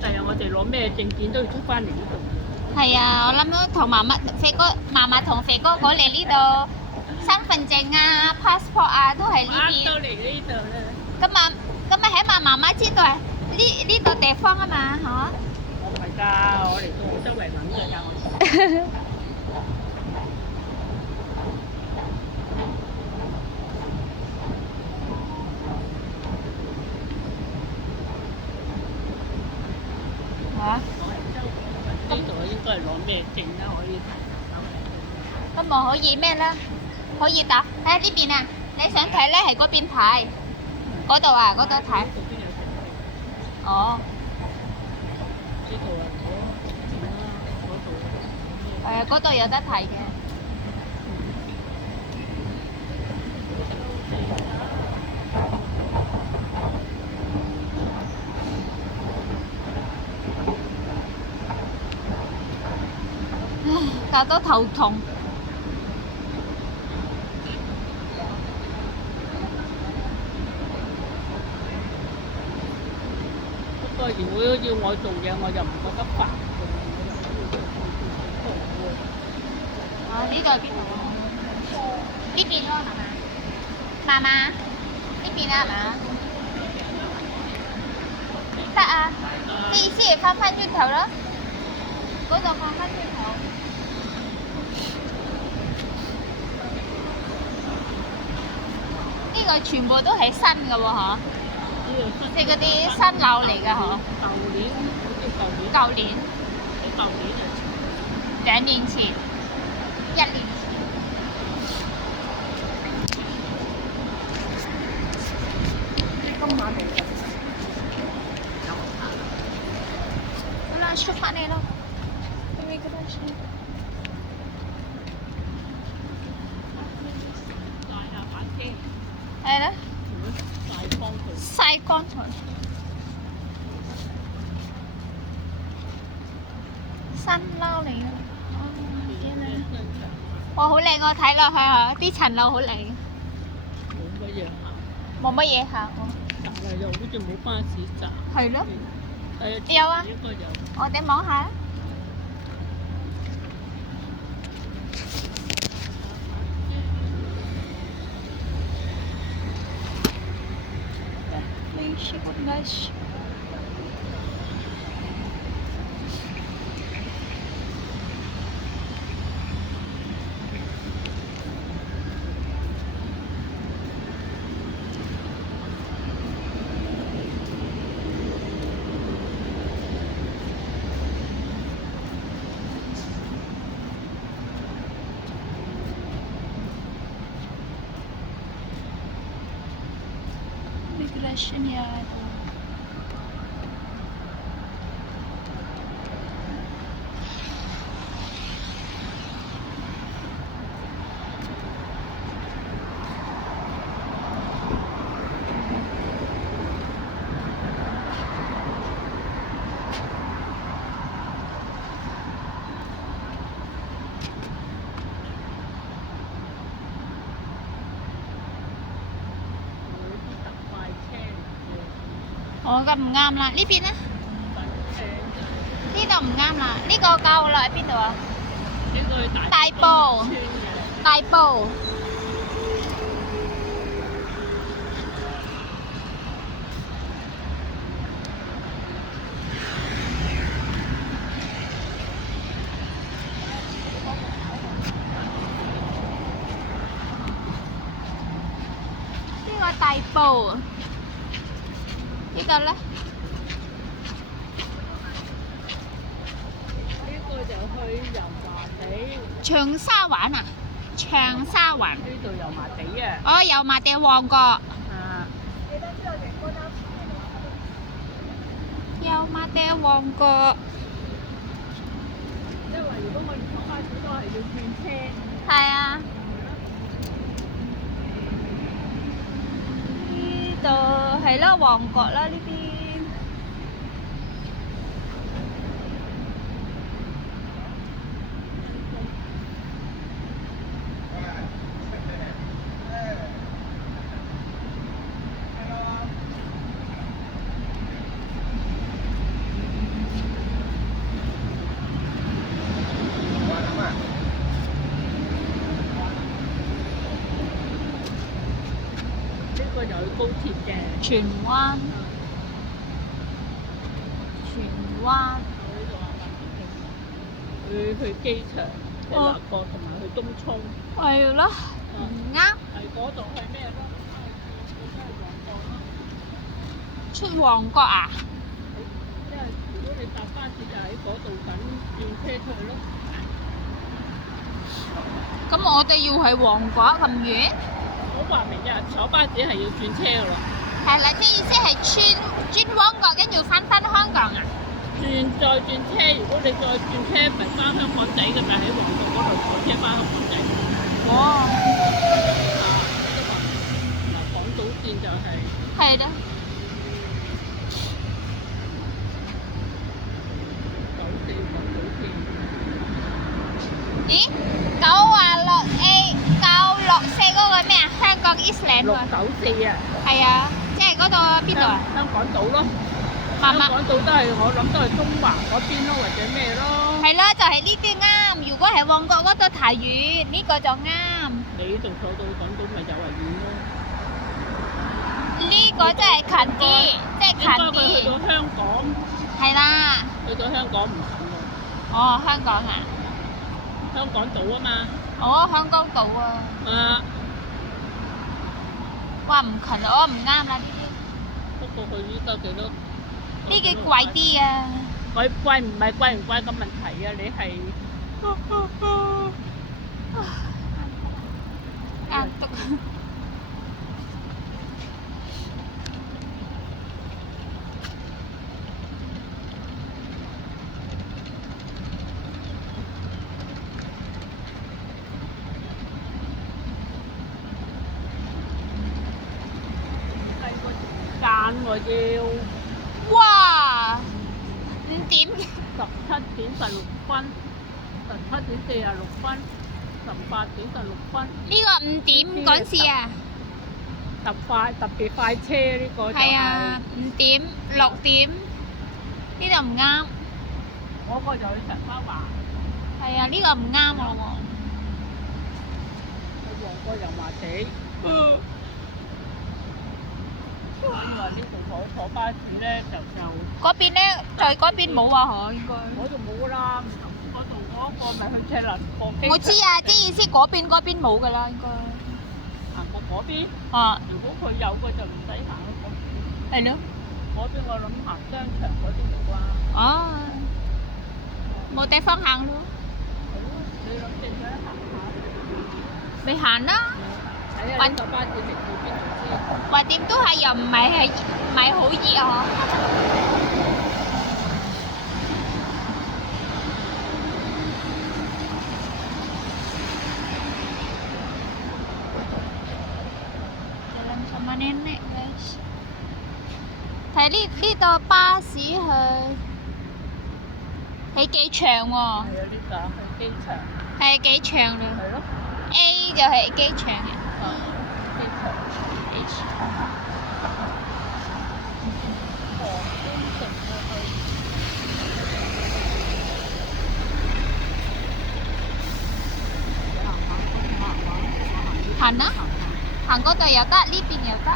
第日我哋攞咩證件都要出翻嚟呢度。係啊，我諗都同嫲嫲同肥哥講嚟呢度，身份證啊、passport 啊都係呢邊。都嚟呢度啦。咁咪起碼媽媽知道係呢度地方啊嘛，係嘛？我唔係㗎，我嚟到周圍揾㗎咋。嚇？呢度應該係攞咩證啦？可以咁我可以咩啦？可以打喺呢邊啊！你想睇咧係嗰邊睇，嗰度啊，嗰度睇。哦。呢度啊，嗰度有得睇嘅。唉，搞到頭痛。不過如果要我做嘢，我就唔覺得煩嘅。呢度係邊度啊？呢邊咯，嫲嫲。呢邊啊，係嘛？得啊，你意思係翻轉頭咯？嗰度翻轉頭。呢個全部都係新嘅喎，嗬？即係嗰啲新樓嚟㗎，嗬？舊年。2年前，1年前。今晚嚟㗎。好啦，出翻嚟咯。呢個都係。係啦。曬乾佢。新樓嚟㗎。哇，好靚！我睇落去嚇，啲層樓好靚。冇乜嘢行喎。但係又好似冇巴士站。係咯。有啊。我哋望下。我咁唔啱啦，呢邊咧？呢度唔啱啦，呢個夠啦，喺邊度啊？大埔。大埔。呢個大埔。呢個咧？呢個就去油麻地。長沙灣啊？長沙灣。呢度油麻地啊。哦，油麻地旺角。啊。油麻地旺角。因為如果我唔坐巴士都係要轉車。係啊。呢度係咯，旺角啦呢邊。高鐵嘅。荃灣，荃灣，我呢度啊，去機場，即係華國同埋去東涌。係啦，唔啱。係嗰度去咩咯？出旺角啊？即係如果你搭巴士就喺嗰度等轉車出去咯。咁我哋要去旺角咁遠？我話明日坐巴士係要轉車噶咯。係啦，即係意思係轉旺角，跟住翻香港啊？再轉車，如果你再轉車唔係翻香港仔嘅，咪喺旺角嗰度坐車翻香港仔。哦。嗱，港島線就係。係啦。咦？964嗰個咩啊？香港 Eastland 喎。694啊。係啊，即係嗰度邊度啊？香港島咯。香港島都係我諗都係中環嗰邊咯，或者咩咯。係咯，就係呢啲啱。如果係旺角嗰度太遠，呢個就啱。你呢度坐到港島咪就係遠咯。呢個真係近啲，即係近啲。去到香港。係啦。去到香港唔近喎。哦，香港啊？香港島啊嘛。哦，香港島啊。啊。哇，唔近啊！我唔啱啦呢啲。不過佢依家幾多？呢啲貴啲啊！貴唔係貴唔貴嘅問題啊，你係眼篤。間喎要。哇！5點。17.16分，17.46分，18.16分。呢個5點嗰時啊？特別快車呢個就係。係啊，5點、6點，呢度唔啱。嗰個就去長沙灣。係啊，呢個唔啱我喎。去旺角油麻地。我以為呢度坐巴士咧就嗰邊咧，在嗰邊冇啊，嗬應該。嗰度冇啦，嗰度嗰個咪去車輪過。我知啊，即係意思嗰邊冇㗎啦，應該。行過嗰邊。啊。如果佢有嘅就唔使行嗰邊。係咯。嗰邊我諗行商場嗰啲冇啊。哦。冇地方行咯。你諗住想行下？咪行啦。睇下呢個巴士嚟到邊度先。橫掂都係又唔係好熱啊！Jalan sama nenek guys。睇呢度巴士去機場喎。係啊，呢個去機場。係機場啦。係咯。A 就係機場嘅。機場。行啦，行嗰度又得，呢邊又得，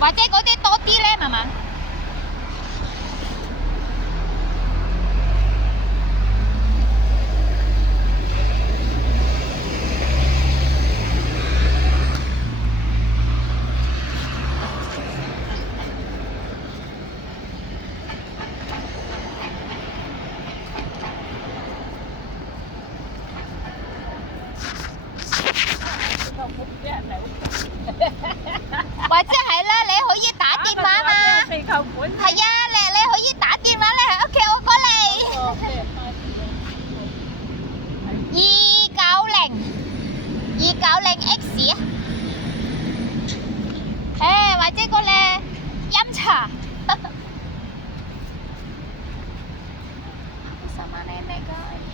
或者嗰啲多啲咧，媽媽。或者係啦，你可以打電話嘛。係啊，你可以打電話你喺屋企，我過嚟。290X 啊。或者過嚟飲茶。Sama nenek guys.